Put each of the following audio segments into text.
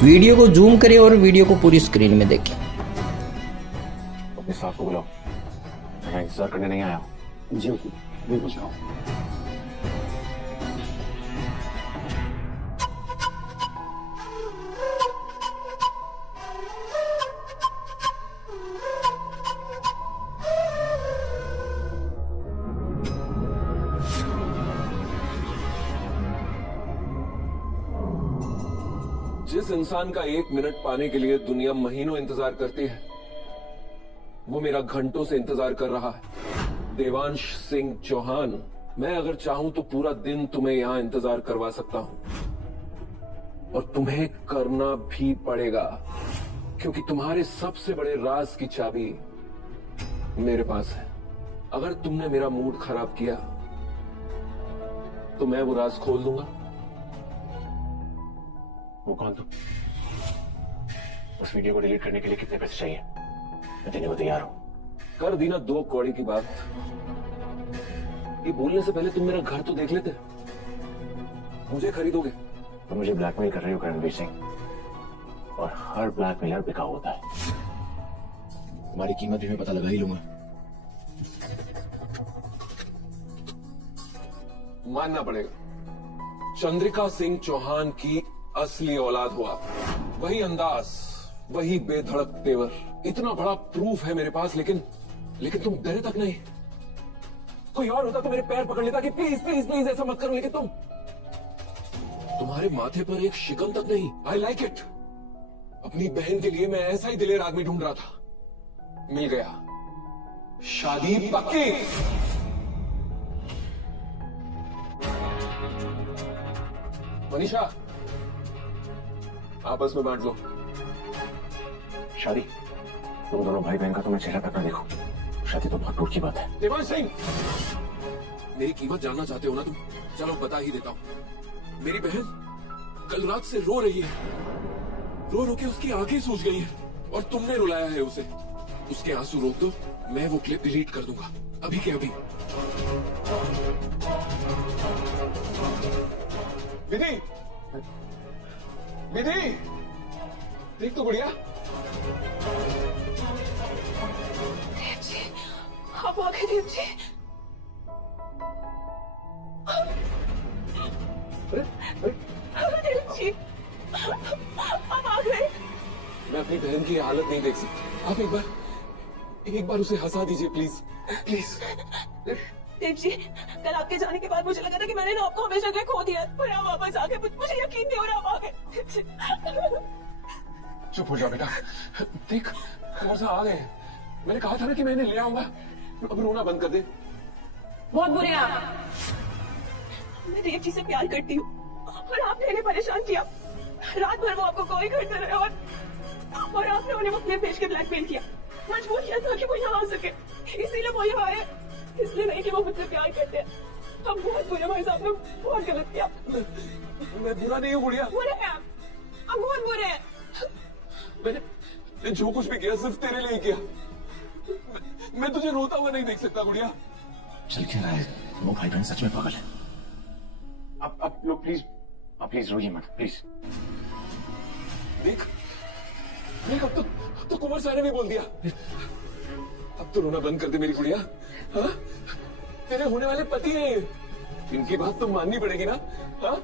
Video को zoom करें और वीडियो को पूरी स्क्रीन में देखें। अपने साथ को बुलाओ, मैं इंतजार करने नहीं आया। जी बिल्कुल जाओ। जिस इंसान का 1 मिनट पाने के लिए दुनिया महीनों इंतजार करती है, वो मेरा घंटों से इंतजार कर रहा है। देवांश सिंह चौहान, मैं अगर चाहूं तो पूरा दिन तुम्हें यहां इंतजार करवा सकता हूं, और तुम्हें करना भी पड़ेगा, क्योंकि तुम्हारे सबसे बड़े राज की चाबी मेरे पास है। अगर तुमने मेरा मूड खराब किया तो मैं वो राज खोल दूंगा। वो कौन तुम? उस वीडियो को डिलीट करने के लिए कितने पैसे चाहिए? मैं देने को तैयार हूं। कर दी ना 2 कौड़ी की बात। ये बोलने से पहले तुम मेरा घर तो देख लेते। मुझे खरीदोगे? तुम मुझे ब्लैकमेल कर रहे हो करणवीर सिंह, और हर ब्लैकमेलर बिकाऊ होता है। तुम्हारी कीमत भी मैं पता लगा ही लूंगा। मानना पड़ेगा, चंद्रिका सिंह चौहान की असली औलाद हुआ। वही अंदाज, वही बेधड़क तेवर, इतना बड़ा प्रूफ है मेरे पास, लेकिन तुम डरे तक नहीं। कोई और होता तो मेरे पैर पकड़ लेता कि प्लीज प्लीज प्लीज ऐसा मत करो, लेकिन तुम्हारे माथे पर एक शिकन तक नहीं। I like it. अपनी बहन के लिए मैं ऐसा ही दिलेर आदमी ढूंढ रहा था, मिल गया। शादी पक्की। मनीषा, आपस में बांट लो। शादी? तुम दोनों भाई बहन का तो मैं चेहरा तक ना देखो। शादी तो बहुत दूर की बात है। देवांश सिंह, मेरी कीमत जानना चाहते हो ना तुम? चलो बता ही देता हूं। मेरी बहन कल रात से रो रही है, रो रो के उसकी आंखें सूज गई हैं, और तुमने रुलाया है उसे। उसके आंसू रोक दो, मैं वो क्लिप डिलीट कर दूंगा, अभी के अभी। विधि, विधि, देख तो गुड़िया। देव जी, आप आ गए। देव जी, देव जी, आप आ गए। मैं अपनी बहन की हालत नहीं देख सकता। आप एक बार उसे हंसा दीजिए प्लीज, प्लीज। देव जी, कल आपके जाने के बाद मुझे लगा था कि मैंने ना आपको हमेशा के खो दिया, पर आप वापस आ गए। मुझे यकीन नहीं हो रहा, आप आ गए। चुप हो जाओ बेटा, देख कौन आ गए। मैंने कहा था ना कि मैं इन्हें ले आऊंगा। अब रोना बंद कर दे। बहुत बुरे हैं आप। मैं देव जी से प्यार करती हूँ, और आपने इन्हें परेशान किया। रात भर वो आपको कॉल करते रहे, और आपने उन्हें वो क्लिप भेज के ब्लैकमेल किया, मजबूर किया था कि वो यहाँ आ सके। इसीलिए वो यहाँ आए, इसलिए नहीं कि वो मुझसे प्यार करते हैं। हम बहुत बुरे भाई साहब, ने बहुत गलत किया। मैं बुरा नहीं हूँ गुड़िया। बुरे हैं आप बहुत बुरे हैं। मैंने जो कुछ भी किया सिर्फ तेरे लिए किया। मैं तुझे रोता हुआ नहीं देख सकता गुड़िया। चल क्या रहा है? वो भाई बहन सच में पागल है। अब लोग प्लीज, आप प्लीज रोइए मत, प्लीज। देख अब तो कुंवर साहब ने भी बोल दिया। अब तो रोना बंद कर दे मेरी गुड़िया। हाँ, तेरे होने वाले पति हैं, इनकी बात तो माननी पड़ेगी ना। हाँ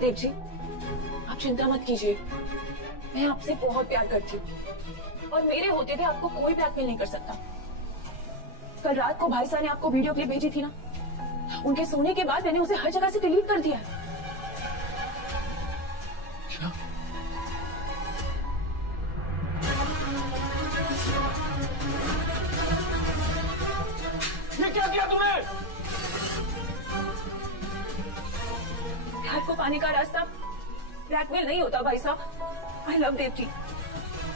देव जी, आप चिंता मत कीजिए, मैं आपसे बहुत प्यार करती हूँ, और मेरे होते थे आपको कोई ब्लैकमेल नहीं कर सकता। कल रात को भाई साहब ने आपको वीडियो क्लिप भेजी थी ना, उनके सोने के बाद मैंने उसे हर जगह से डिलीट कर दिया। क्या? ये क्या किया तुमने? प्यार को पाने का रास्ता ब्लैकमेल नहीं होता भाई साहब। आई लव देव जी,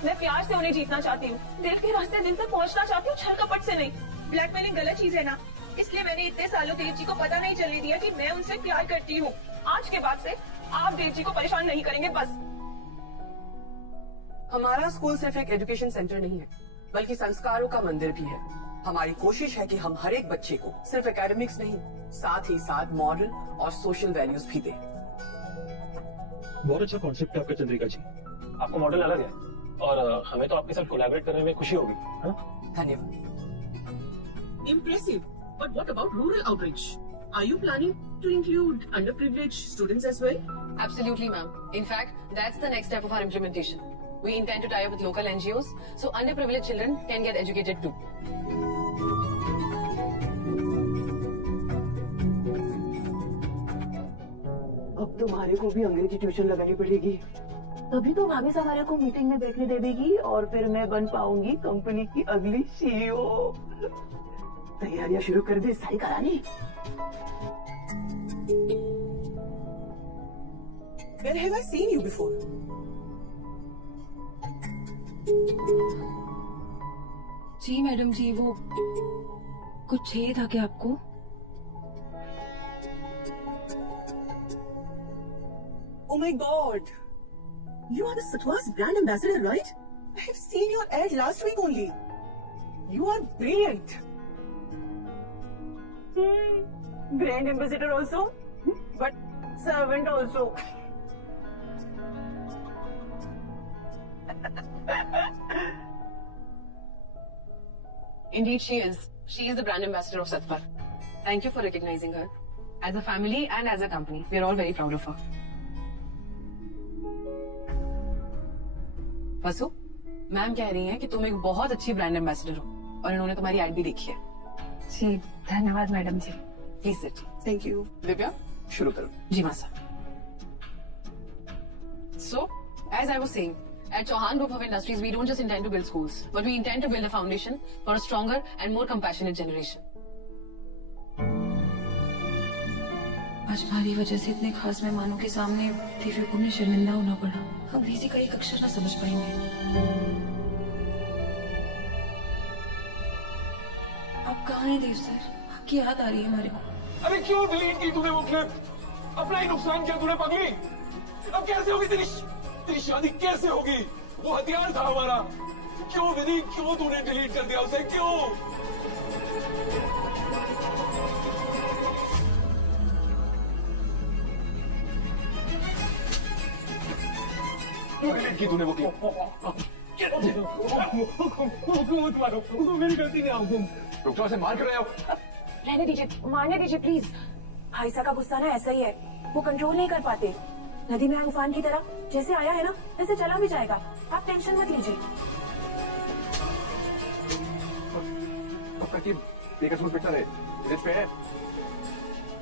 मैं प्यार से उन्हें जीतना चाहती हूँ, दिल के रास्ते दिल तक पहुँचना चाहती हूँ, छल कपट से नहीं। ब्लैकमेलिंग गलत चीज है ना, इसलिए मैंने इतने सालों देव जी को पता नहीं चलने दिया कि मैं उनसे प्यार करती हूँ। आज के बाद से आप देव जी को परेशान नहीं करेंगे, बस। हमारा स्कूल सिर्फ एक एजुकेशन सेंटर नहीं है, बल्कि संस्कारों का मंदिर भी है। हमारी कोशिश है कि हम हर एक बच्चे को सिर्फ एकेडमिक्स नहीं, साथ ही साथ मॉरल और सोशल वैल्यूज भी दें। बहुत अच्छा कॉन्सेप्ट है आपका चंद्रिका जी। आपका मॉडल अलग है और हमें तो आपके साथ कोलैबोरेट करने में खुशी होगी। हाँ? धन्यवाद। Impressive. But what about rural outreach? Are you planning to include underprivileged students as well? Absolutely, ma'am. In fact, that's the next step of our implementation. We intend to tie up with local NGOs so underprivileged children can get educated too. अब तुम्हारे को भी अंग्रेजी tuition लगानी पड़ेगी, तभी तो भाभी हमारे को मीटिंग में देखने दे देगी और फिर मैं बन पाऊंगी कंपनी की अगली CEO। तैयारियां शुरू कर दे Sarika Rani. Where have I seen you before? जी मैडम जी, वो कुछ चाहिए था क्या आपको? Oh my God! You are the Satwas brand ambassador, right? I have seen your ad last week only. You are brilliant. Brand ambassador also, but servant also. Indeed, she is. She is the brand ambassador of Satpar. Thank you for recognizing her. As a family and as a company, we are all very proud of her. Vasu, ma'am कह रही हैं कि तुम एक बहुत अच्छी brand ambassador हो और इन्होंने तुम्हारी एड भी देखी है। जी धन्यवाद madam ji. Please sit. Thank you. Divya, शुरू करो। जी मां sir. So, as I was saying, at Chauhan Group of Industries, we don't just intend to build schools, but we intend to build a foundation for a stronger and more compassionate generation. आज हमारी वजह से इतने खास मेहमानों के सामने दिव्या को मुझे शर्मिंदा होना पड़ा। अंग्रेजी का एक अक्षर ना समझ पाएंगे। आप कहाँ हैं देव सर? आपकी याद आ रही है हमारे को। अरे क्यों डिलीट की तूने वो क्लिप? अपना ही नुकसान किया तूने पगली। अब कैसे होगी तेरी शादी कैसे होगी? वो हथियार था हमारा। क्यों विधि, क्यों तूने डिलीट कर दिया उसे? क्यों डिलीट की तूने वो क्लिप? मेरी गलती नहीं। आप रुक जाओ, ऐसे मार कर रहे हो। रहने दीजिए, मारने दीजिए प्लीज। भाई साहब का गुस्सा ना ऐसा ही है, वो कंट्रोल नहीं कर पाते। नदी में आए उफान की तरह जैसे आया है ना वैसे चला भी जाएगा। आप टेंशन मत लीजिए। बेकसूर पिक्चर है। Is fair?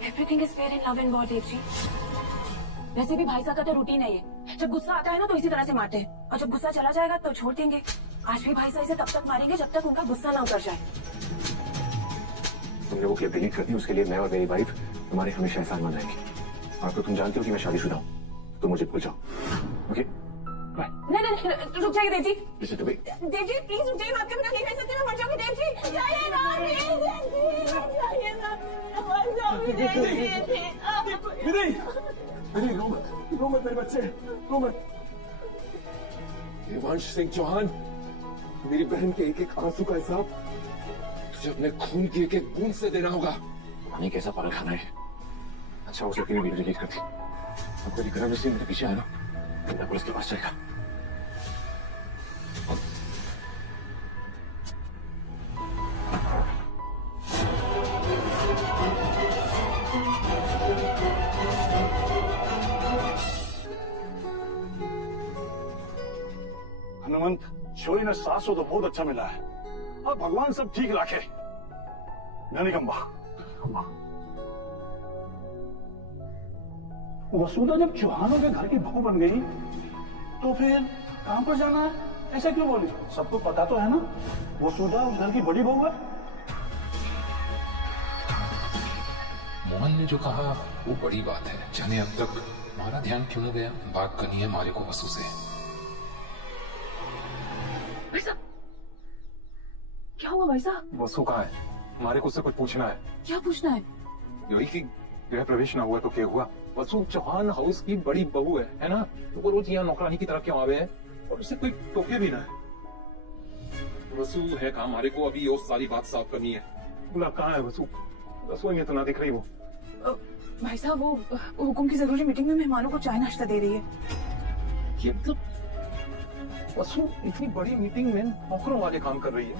Everything is fair in love and war Dev ji. वैसे भी भाई साहब का तो रूटीन है ये, जब गुस्सा आता है ना तो इसी तरह से मारते हैं और जब गुस्सा चला जाएगा तो छोड़ देंगे। आज भी भाई साहब इसे तब तक मारेंगे जब तक उनका गुस्सा ना उतर जाए। तुमने वो क्लिप डिलीट कर दी, उसके लिए मैं और मेरी वाइफ तुम्हारे हमेशा एहसान मनाएंगे। और तो तुम जानते हो कि मैं शादीशुदा हूँ, तो मुझे भूल जाओ। Okay bye. नहीं रुक जाइए Dev ji. Listen to me. Dev ji please रुक जाइए, बात के बिना नहीं रह सकते, मैं मर जाऊंगी। देव जी जाइए ना, प्लीज जाइए ना, मर जाऊंगी देव जी। रो मत मेरे बच्चे, रो मत। देवांश सिंह चौहान, मेरी बहन के एक एक आंसू का हिसाब तुझे अपने खून की एक एक बूंद से देना होगा। पानी कैसा पागल खाना है। अच्छा उस लड़की ने वीडियो डिलीट कर दी। अब कोई गरम से मेरे पीछे आया ना, मैं पुलिस के पास जाएगा। हनुमंत, छोरी ने सास हो तो बहुत अच्छा मिला है। अब भगवान सब ठीक रखे। गनिकम्बा, वसुधा जब चौहानों के घर की बहू बन गई तो फिर काम पर जाना है ऐसा क्यों बोली? सबको पता तो है ना वसुधा उस घर की बड़ी बहू है। मोहन ने जो कहा वो बड़ी बात है। जाने अब तक हमारा ध्यान क्यों न गया। बात करनी है मारे को वसु से। भाई साहब क्या हुआ? भाई साहब वसु कहाँ है? हमारे को उससे कुछ पूछना है। क्या पूछना है? यही कि गृह प्रवेश ना हुआ तो क्या हुआ? वसु चौहान हाउस की बड़ी बहू है ना? तो वो रोज यहाँ नौकरानी की तरह क्यों आवे है और उससे कोई टोके भी ना है। वसु है कहाँ? हमारे को अभी वो सारी बात साफ करनी है। बोला कहाँ है वसु? रसोई में तो ना दिख रही वो। भाई साहब वो हुकुम की जरूरी मीटिंग में मेहमानों को चाय नाश्ता दे रही है। ये मतलब वसु इतनी बड़ी मीटिंग में नौकरों वाले काम कर रही है,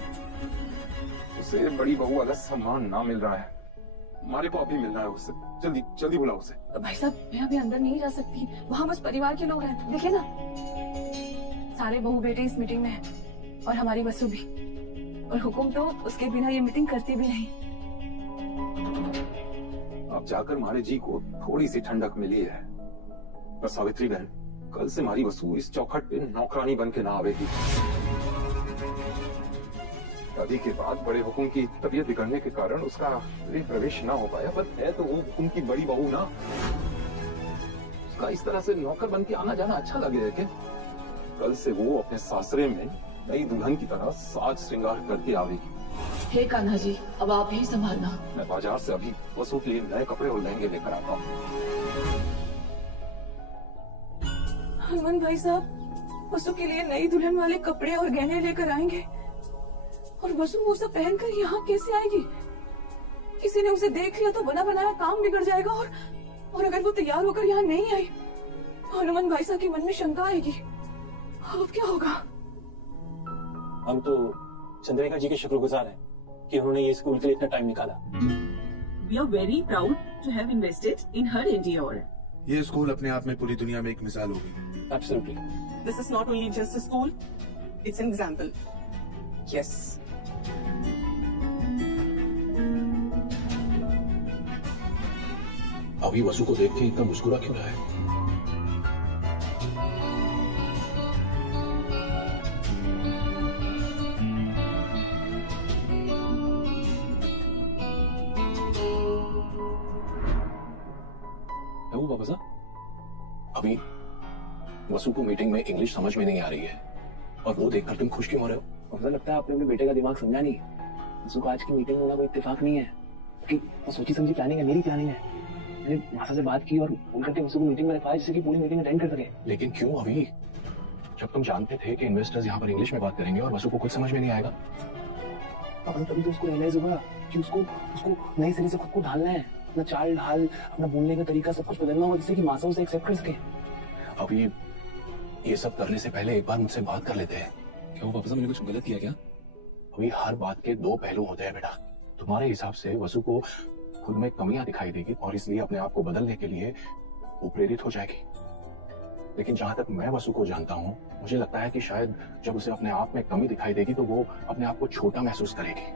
उसे बड़ी बहू वाला सम्मान ना मिल रहा है। हमारे को अभी मिलना है उससे, जल्दी जल्दी बुलाओ उसे। भाई साहब, मैं अभी अंदर नहीं जा सकती, वहाँ बस परिवार के लोग हैं, देखिए ना, सारे बहू बेटे इस मीटिंग में हैं और हमारी वसु भी, और हुकुम तो उसके बिना ये मीटिंग करती भी नहीं। अब जाकर हमारे जी को थोड़ी सी ठंडक मिली है, पर सावित्री बहन, कल से हमारी वसु इस चौखट पे नौकरानी बन के ना आवेगी। शादी के बाद बड़े हुकुम की तबीयत बिगड़ने के कारण उसका गृह प्रवेश ना हो पाया, पर है तो वो हुकुम की बड़ी बहू ना। उसका इस तरह से नौकर बन के आना जाना अच्छा लगेगा क्या? कल से वो अपने सासरे में नई दुल्हन की तरह साज श्रृंगार करके आवेगी। हे कान्हा जी, अब आप ही संभालना। मैं बाजार से अभी वसु के लिए नए कपड़े और लहंगे लेकर आता हूँ। हनुमान भाई साहब वसु के लिए नई दुल्हन वाले कपड़े और गहने लेकर आएंगे, और वसु वो सब पहनकर यहाँ कैसे आएगी? किसी ने उसे देख लिया तो बना बनाया काम बिगड़ जाएगा, और अगर वो तैयार होकर यहाँ नहीं आई तो हनुमान भाई साहब के मन में शंका आएगी। अब क्या होगा? हम तो चंद्रिका जी के शुक्रगुजार हैं कि उन्होंने ये स्कूल के लिए इतना टाइम निकाला। We are very proud to have invested in her endeavor. ये स्कूल अपने आप में पूरी दुनिया में एक मिसाल होगी। Absolutely. This is not only just a school, it's an example. Yes. अभी वसु को देख के इतना मुस्कुरा क्यों रहा है? वो पापा साहब, अभी वसु को मीटिंग में इंग्लिश समझ में नहीं आ रही है, और वो देखकर तुम खुश क्यों हो रहे हो? मुझे लगता है आपने अपने बेटे का दिमाग समझा नहीं। वसु को आज की मीटिंग में होना कोई इत्तेफाक नहीं है, कि वो सोची समझी प्लानिंग है, मेरी प्लानिंग है। मैंने मासा से बात की और फोन करके वसु को मीटिंग में रखवाया, जिससे कि पूरी मीटिंग अटेंड कर सके। लेकिन क्यों अभी, जब तुम जानते थे कि इन्वेस्टर्स यहाँ पर इंग्लिश में बात करेंगे और वसु को कुछ समझ में नहीं आएगा? अब तभी तो उसको रियलाइज होगा कि उसको नए सिरे से खुद को ढालना है, अपना चाल ढाल, अपना बोलने का तरीका सब कुछ बदलना होगा, जिससे कि मासा उसे एक्सेप्ट कर सके। अभी ये सब करने से पहले एक बार मुझसे बात कर लेते हैं। क्या वो पापा साहब, मैंने कुछ गलत किया क्या? अभी हर बात के दो पहलू होते हैं बेटा। तुम्हारे हिसाब से वसु को खुद में कमियां दिखाई देगी और इसलिए अपने आप को बदलने के लिए वो प्रेरित हो जाएगी। लेकिन जहां तक मैं वसु को जानता हूं, मुझे लगता है कि शायद जब उसे अपने आप में कमी दिखाई देगी तो वो अपने आप को छोटा महसूस करेगी,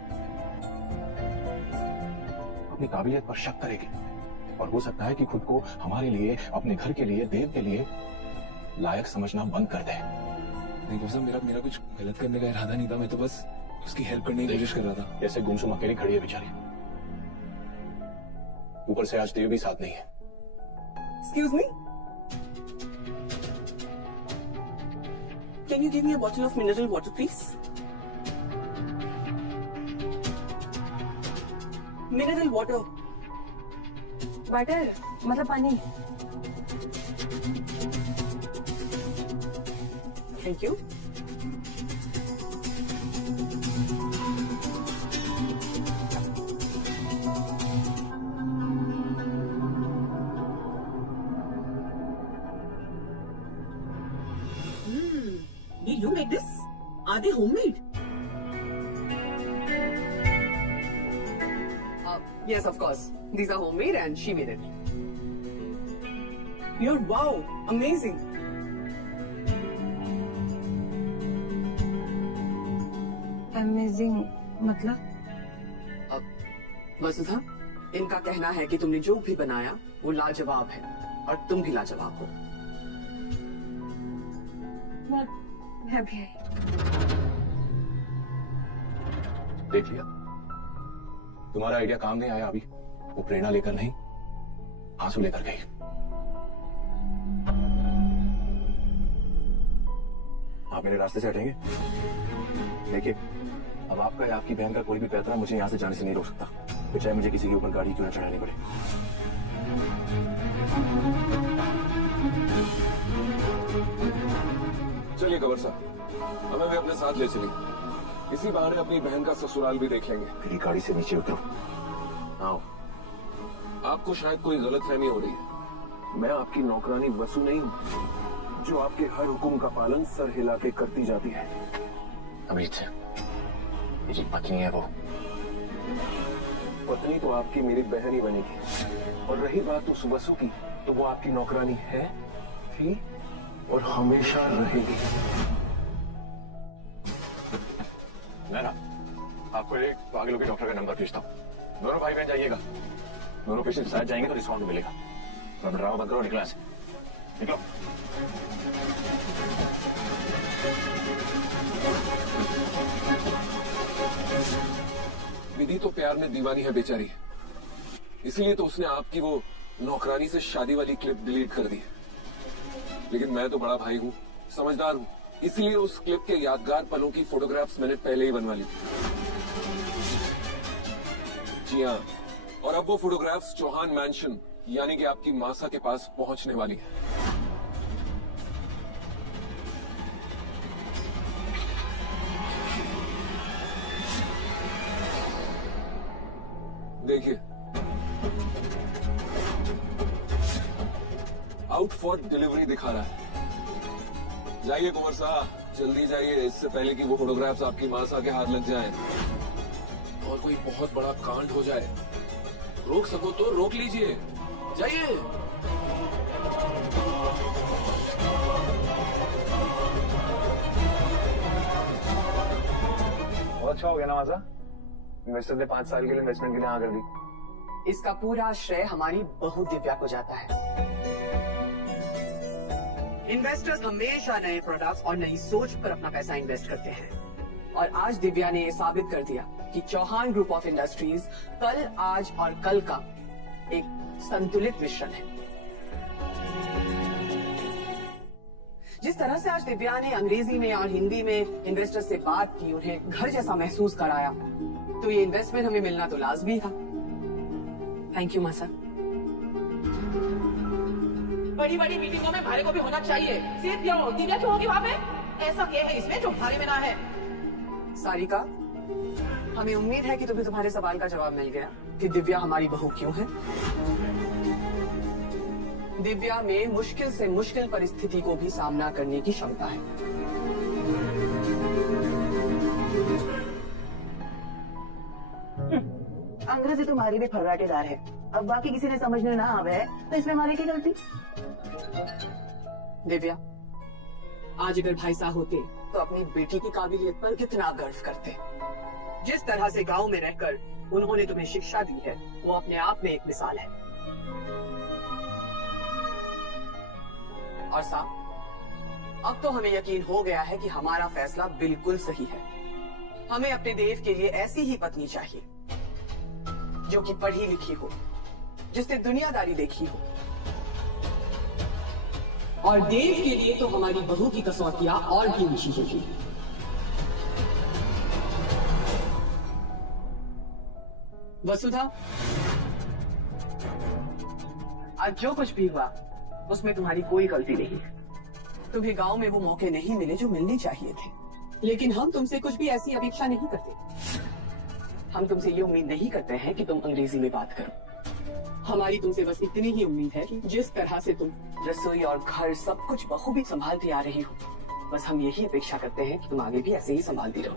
अपनी काबिलियत पर शक करेगी, और हो सकता है कि खुद को हमारे लिए, अपने घर के लिए, देव के लिए लायक समझना बंद कर दे। नहीं पापा साहब, मेरा कुछ गलत करने का इरादा नहीं था, मैं तो बस उसकी हेल्प करने की कोशिश कर रहा था। जैसे गुमसुम अकेली खड़ी है बेचारी, ऊपर से आज देव भी साथ नहीं है। Excuse me? Can you give me a bottle of mineral water, please? Mineral water. Water मतलब पानी। Thank you. Did you make this? Are they homemade? Yes, of course. These are homemade and she made it. You're wow, amazing. Amazing मतलब? वसुधा, इनका कहना है कि तुमने जो भी बनाया वो लाजवाब है और तुम भी लाजवाब हो। मैं भी। देख लिया, तुम्हारा आइडिया काम नहीं आया। अभी वो प्रेरणा लेकर नहीं, आंसू लेकर गई। आप मेरे रास्ते से हटेंगे? देखिए, अब आपका या आपकी बहन का कोई भी पैतरा मुझे यहाँ से जाने से नहीं रोक सकता, तो चाहे मुझे किसी के ऊपर गाड़ी क्यों न चढ़ानी पड़े। चलिए कंवर साहब, हमें भी अपने साथ ले चलिए। इसी बहाने अपनी बहन का ससुराल भी देख लेंगे। मेरी गाड़ी से नीचे उतरो। आओ। आपको शायद कोई गलतफहमी हो रही है। मैं आपकी नौकरानी वसु नहीं हूँ। जो आपके हर हुक्म का पालन सर हिला के करती जाती है। अमित, मेरी पत्नी है वो। पत्नी तो आपकी मेरी बहन ही बनेगी। और रही बात उस वसु की, तो वो आपकी नौकरानी है, थी और हमेशा रहेगी। मैं ना आपको एक पागलों के डॉक्टर का नंबर भेजता हूँ। दोनों भाई बहन जाइएगा, दोनों पेशेंट के साथ जाएंगे तो डिस्काउंट मिलेगा। तो ड्रामा बंद करो, निकला से निकलो। विधि तो प्यार में दीवानी है बेचारी, इसलिए तो उसने आपकी वो नौकरानी से शादी वाली क्लिप डिलीट कर दी। लेकिन मैं तो बड़ा भाई हूँ, समझदार हूँ, इसलिए उस क्लिप के यादगार पलों की फोटोग्राफ्स मैंने पहले ही बनवा ली। जी हाँ, और अब वो फोटोग्राफ्स चौहान मैंशन यानी कि आपकी मासा के पास पहुंचने वाली है। देखिए, आउट फॉर डिलीवरी दिखा रहा है। जाइए कुंवर साहब, जल्दी जाइए, इससे पहले कि वो फोटोग्राफ्स आपकी मासा के हाथ लग जाएं और कोई बहुत बड़ा कांड हो जाए। रोक सको तो रोक लीजिए, जाइए। बहुत अच्छा हो गया ना मासा, इन्वेस्टर ने 5 साल के लिए इन्वेस्टमेंट के लिए हाँ कर दी। इसका पूरा श्रेय हमारी बहू दिव्या को जाता है। इन्वेस्टर्स हमेशा नए प्रोडक्ट्स और नई सोच पर अपना पैसा इन्वेस्ट करते हैं और आज दिव्या ने ये साबित कर दिया कि चौहान ग्रुप ऑफ इंडस्ट्रीज कल, आज और कल का एक संतुलित मिश्रण है। जिस तरह से आज दिव्या ने अंग्रेजी में और हिंदी में इन्वेस्टर्स से बात की, उन्हें घर जैसा महसूस कराया, तो ये इन्वेस्टमेंट हमें मिलना तो लाजमी था। थैंक यू मासा। बड़ी बड़ी मीटिंगों में भारे को भी होना चाहिए। सिर्फ क्यों दिव्या क्यों होगी वहाँ पे? ऐसा क्या है इसमें जो भारे में ना है? सारिका, हमें उम्मीद है कि तुम्हें तुम्हारे सवाल का जवाब मिल गया कि दिव्या हमारी बहू क्यों है। दिव्या में मुश्किल से मुश्किल परिस्थिति को भी सामना करने की क्षमता है। अंग्रेजी तुम्हारी भी फर्राटेदार है। अब बाकी किसी ने समझने ना आवे तो इसमें हमारी क्या गलती? दिव्या, आज अगर भाई साहब होते तो अपनी बेटी की काबिलियत पर कितना गर्व करते। जिस तरह से गांव में रहकर उन्होंने तुम्हें शिक्षा दी है, वो अपने आप में एक मिसाल है। और साहब, अब तो हमें यकीन हो गया है कि हमारा फैसला बिल्कुल सही है। हमें अपने देव के लिए ऐसी ही पत्नी चाहिए जो कि पढ़ी लिखी हो, जिसने दुनियादारी देखी हो। और देव के लिए तो हमारी बहू की कसौटियां और भी ऊंची होगी। वसुधा, आज जो कुछ भी हुआ उसमें तुम्हारी कोई गलती नहीं है। तुम्हें गांव में वो मौके नहीं मिले जो मिलने चाहिए थे, लेकिन हम तुमसे कुछ भी ऐसी अपेक्षा नहीं करते। हम तुमसे ये उम्मीद नहीं करते हैं कि तुम अंग्रेजी में बात करो। हमारी तुमसे बस इतनी ही उम्मीद है कि जिस तरह से तुम रसोई और घर सब कुछ बखूबी संभालती आ रही हो, बस हम यही अपेक्षा करते हैं कि तुम आगे भी ऐसे ही संभालती रहो।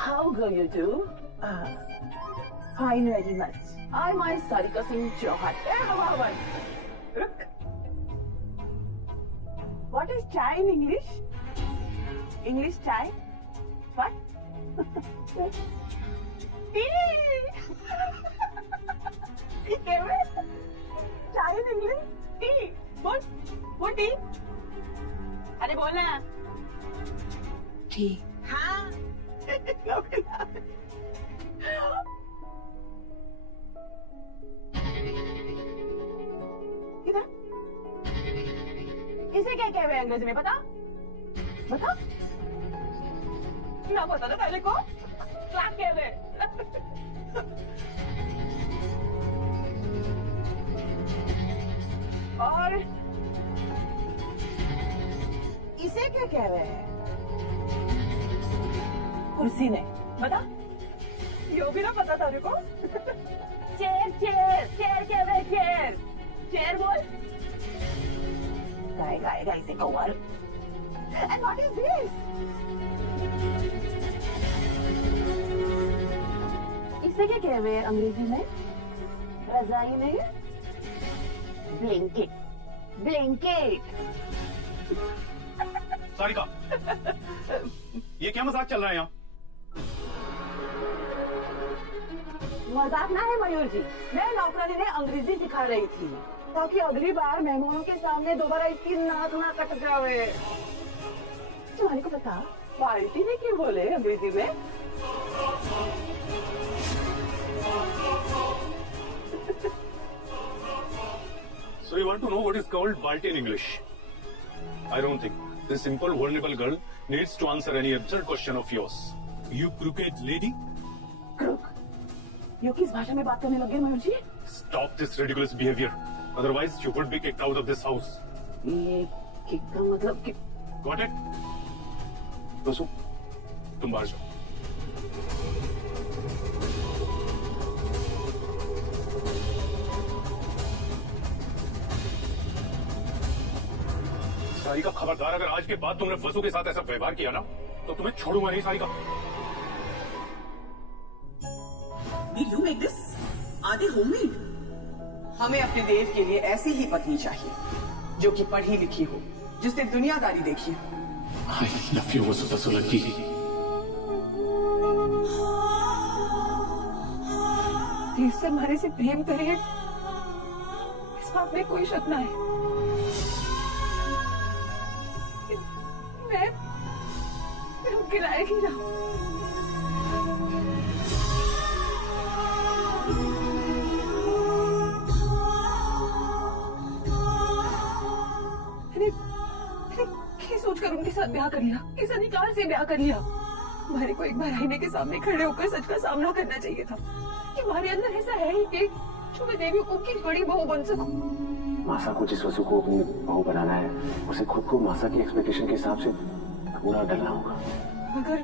How go you do? Fine very much. I'm Sarika Singh Chauhan. Look. What is chai in English? English chai? What? Tea! Chai in English? Tea. What tea? अरे बोलना। टी। हाँ। किधर? इसे क्या कहते हैं अंग्रेजी में बता? बता? ना बता दो पहले को। क्या कहते हैं? और इसे क्या कह रहे हैं? कुर्सी ने बता, यो भी ना पता था मेरे को। चेयर चेयर चेयर क्या है? चेयर चेयर बोल। गाय गाय गाय से Kaur. And what is this? इसे क्या कह रहे हैं अंग्रेजी में? रजाई में ब्लैंकेट। ब्लैंकेट। सारिका, ये क्या मजाक चल रहा है यहाँ? मजाक ना है मयूर जी, मैं नौकरानी ने अंग्रेजी सिखा रही थी ताकि अगली बार मेहमानों के सामने दोबारा इसकी नाक ना कट जावे। तुम्हारे को पता पार्टी ने क्यों बोले अंग्रेजी में? So you want to know what is called balti in English? I don't think this simple vulnerable girl needs to answer any absurd question of yours. You crooked lady? Crook? यो किस भाषा में बात करने लगे Mayur ji? Stop this ridiculous behavior. Otherwise, you would be kicked out of this house. ये kick का मतलब कि... Got it? दोस्तों, तुम बाहर जाओ। सारिका, खबरदार, अगर आज के बाद तुमने वसु के साथ ऐसा व्यवहार किया ना, तो तुम्हें छोड़ूंगा नहीं Sarika. Did you make this? Are they homemade? हमें अपने देव के लिए ऐसी ही पत्नी चाहिए, जो कि पढ़ी लिखी हो, जिसने दुनियादारी देखी हो। I love you, वसु ससुरजी। देव से हमारे से प्रेम करे, इस बात में कोई शक ना है। मैं उनके लायक ही ना। सोचकर उनके साथ ब्याह कर लिया, किस अधिकार से ब्याह कर लिया? हमारे को एक बार आईने के सामने खड़े होकर सच का सामना करना चाहिए था कि हमारे अंदर ऐसा है ही कि जो मैं देवी हुकुम की बड़ी बहू बन सकूं। मासा को जिस वसु को अपनी बहू बनाना है, उसे खुद को मासा की एक्सपेक्टेशन के हिसाब से पूरा डरना होगा। अगर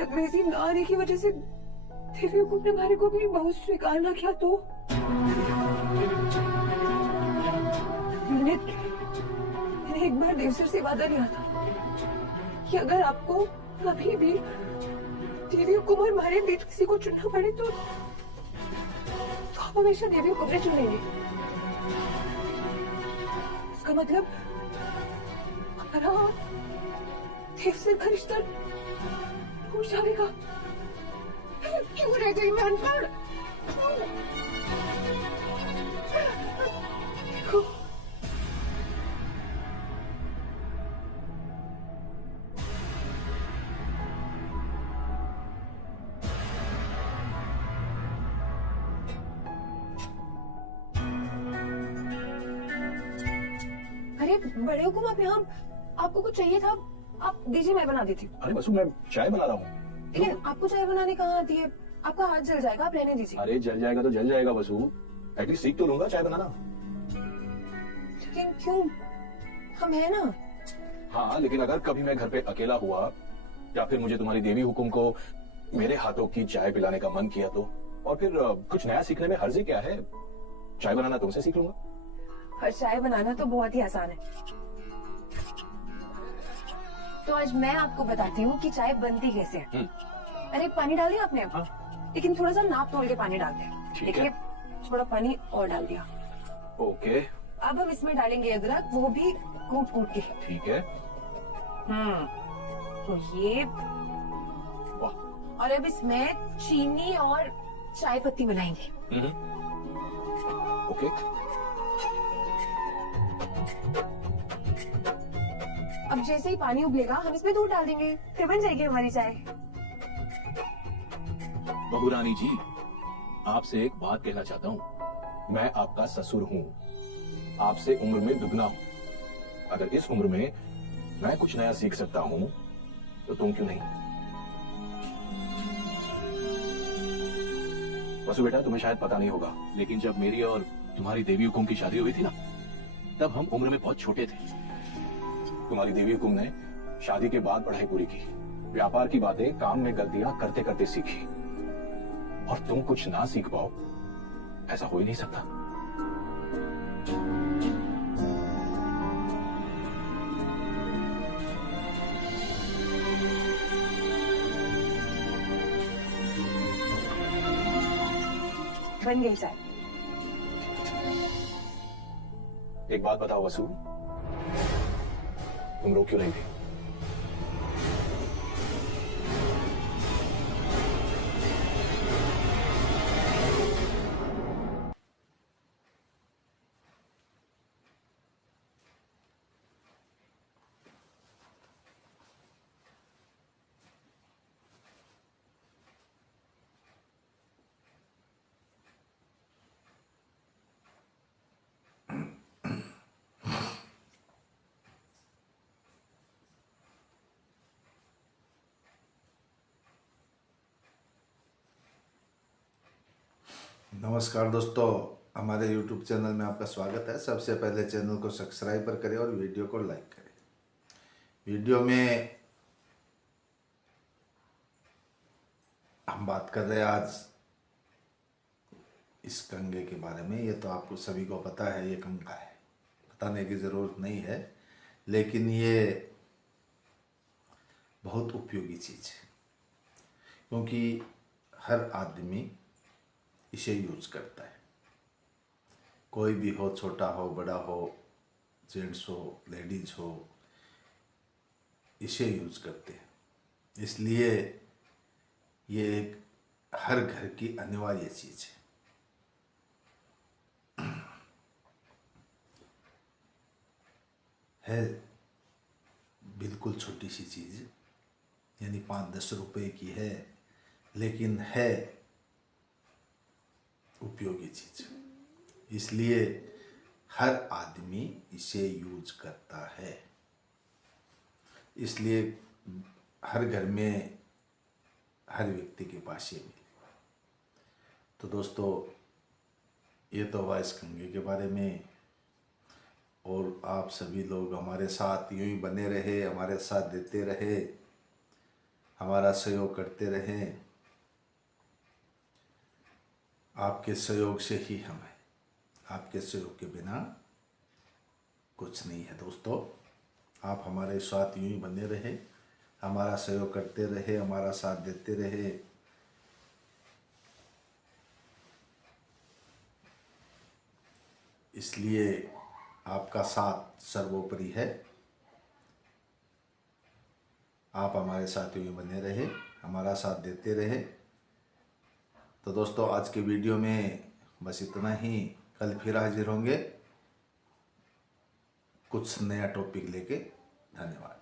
अंग्रेजी ना आने की वजह से देवी हुकुम ने हमारे को अपनी बहू स्वीकार ना किया तो मैंने एक बार देवसर से वादा लिया था कि अगर आपको कभी भी देवी हुकुम और हमारे बीच किसी को चुनना पड़े तो आप हमेशा देवी हुकुम ने चुनेंगे। इसका मतलब हमारा देवसर का रिश्ता टूट जाएगा। क्यों रह गई मैं अनपढ़? देखो, बड़े हुकुम आप यहाँ, आपको कुछ चाहिए था, आप दीजिए मैं बना देती हूँ। अरे वसु, मैं चाय बना रहा हूँ। लेकिन आपको चाय बनाने कहाँ आती है? आपका हाथ जल जाएगा, आप रहने दीजिए। अरे जल जाएगा तो जल जाएगा वसु, एटलीस्ट सीख तो लूंगा चाय बनाना। लेकिन क्यों, हम है ना। हाँ, लेकिन अगर कभी मैं घर पे अकेला हुआ या फिर मुझे तुम्हारी देवी हुकुम को मेरे हाथों की चाय पिलाने का मन किया तो, और फिर कुछ नया सीखने में हर्जी क्या है? चाय बनाना तुमसे सीख लूंगा। और चाय बनाना तो बहुत ही आसान है। तो आज मैं आपको बताती हूँ कि चाय बनती कैसे है। अरे पानी डाल दिया आपने? हाँ। लेकिन थोड़ा सा नाप तोल के पानी डालते हैं। ठीक है। थोड़ा पानी और डाल दिया। ओके। अब हम इसमें डालेंगे अदरक, वो भी कूट कूट के। ठीक है। तो ये, और अब इसमें चीनी और चाय पत्ती मिलाएंगे। ओके। अब जैसे ही पानी उबलेगा हम इसमें दूध डाल देंगे, फिर बन जाएगी हमारी चाय। बहुरानी जी, आपसे एक बात कहना चाहता हूँ। मैं आपका ससुर हूँ, आपसे उम्र में दुगना हूँ। अगर इस उम्र में मैं कुछ नया सीख सकता हूँ तो तुम क्यों नहीं? वसु बेटा, तुम्हें शायद पता नहीं होगा, लेकिन जब मेरी और तुम्हारी देवी हुकुम की शादी हुई थी ना, तब हम उम्र में बहुत छोटे थे। तुम्हारी देवी हुकुम ने शादी के बाद पढ़ाई पूरी की, व्यापार की बातें काम में गलतियां करते करते सीखी, और तुम कुछ ना सीख पाओ, ऐसा हो ही नहीं सकता। बन गई चाय। एक बात बताओ वसु, तुम रो क्यों रही थी? नमस्कार दोस्तों, हमारे YouTube चैनल में आपका स्वागत है। सबसे पहले चैनल को सब्सक्राइब करें और वीडियो को लाइक करें। वीडियो में हम बात कर रहे हैं आज इस कंघे के बारे में। ये तो आपको सभी को पता है, ये कंघा है, बताने की ज़रूरत नहीं है, लेकिन ये बहुत उपयोगी चीज़ है क्योंकि हर आदमी इसे यूज करता है। कोई भी हो, छोटा हो, बड़ा हो, जेंट्स हो, लेडीज हो, इसे यूज करते हैं। इसलिए ये एक हर घर की अनिवार्य चीज है। बिल्कुल छोटी सी चीज, यानी 5-10 रुपए की है, लेकिन है उपयोगी चीज, इसलिए हर आदमी इसे यूज करता है। इसलिए हर घर में हर व्यक्ति के पास ये मिले। तो दोस्तों, ये तो हुआ इस कंघे के बारे में, और आप सभी लोग हमारे साथ यूं ही बने रहे, हमारे साथ देते रहे, हमारा सहयोग करते रहें। आपके सहयोग से ही हम हैं, आपके सहयोग के बिना कुछ नहीं है। दोस्तों, आप हमारे साथ यूं ही बने रहे, हमारा सहयोग करते रहे, हमारा साथ देते रहे। इसलिए आपका साथ सर्वोपरि है। आप हमारे साथ यूं ही बने रहे, हमारा साथ देते रहे। तो दोस्तों, आज के वीडियो में बस इतना ही। कल फिर हाजिर होंगे कुछ नया टॉपिक लेके। धन्यवाद।